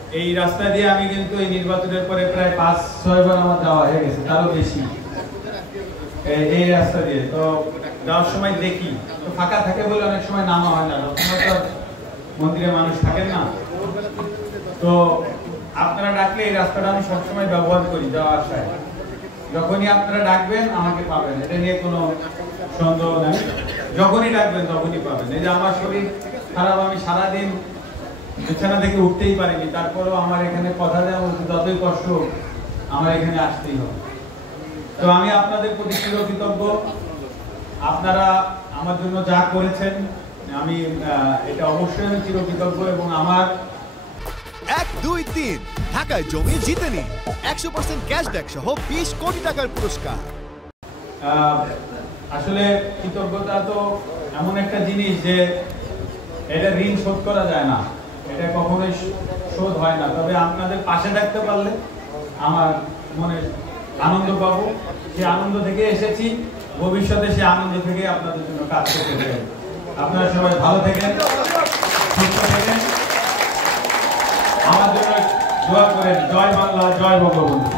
এই রাস্তা দিয়ে আমি কিন্তু এই নির্বাচনের পরে প্রায় ৫-৬ বার আমার যাওয়া হয়ে গেছে, তারও বেশি। এই রাস্তা দিয়ে তো যাওয়ার সময় দেখি তো ফাঁকা থাকে বলে অনেক সময় নামা হয় না, মন্দিরে মানুষ থাকেন না। তো আপনারা ডাকলে এই রাস্তাটা আমি সবসময় ব্যবহার করি যাওয়া আসায়। যখনই আপনারা ডাকবেন আমাকে পাবেন, এটা নিয়ে কোনো সন্দেহ নেই। যখনই ডাকবেন তখনই পাবেন। এই যে আমার শরীর খারাপ, আমি সারাদিন বিছানা থেকে উঠতেই পারিনি, তারপরেও আমার এখানে কথা দেওয়া যতই কষ্ট আমার এখানে আসতেই হবে। তো আমি আপনাদের প্রতি চিরকৃতজ্ঞ। আপনারা আমার জন্য যা করেছেন আমি এটা অবশ্যই আমি চিরকৃতজ্ঞ। এবং আমার 1, 2, 3 ঢাকায় জমি জিতে নিন 100% ক্যাশব্যাক সহ 20 কোটি টাকার পুরস্কার। আসলে কৃতজ্ঞতা তো এমন একটা জিনিস যে এটা ঋণ শোধ করা যায় না, এটা কখনোই শোধ হয় না। তবে আপনাদের পাশে থাকতে পারলে আমার মনে আনন্দ পাবো। সেই আনন্দ থেকে এসেছি, ভবিষ্যতে সেই আনন্দ থেকে আপনাদের জন্য কাজ করতে চাই। আপনারা সবাই ভালো থাকেন, সুস্থ থাকেন, আমার জন্য দোয়া করেন। জয় বাংলা, জয় বঙ্গবন্ধু।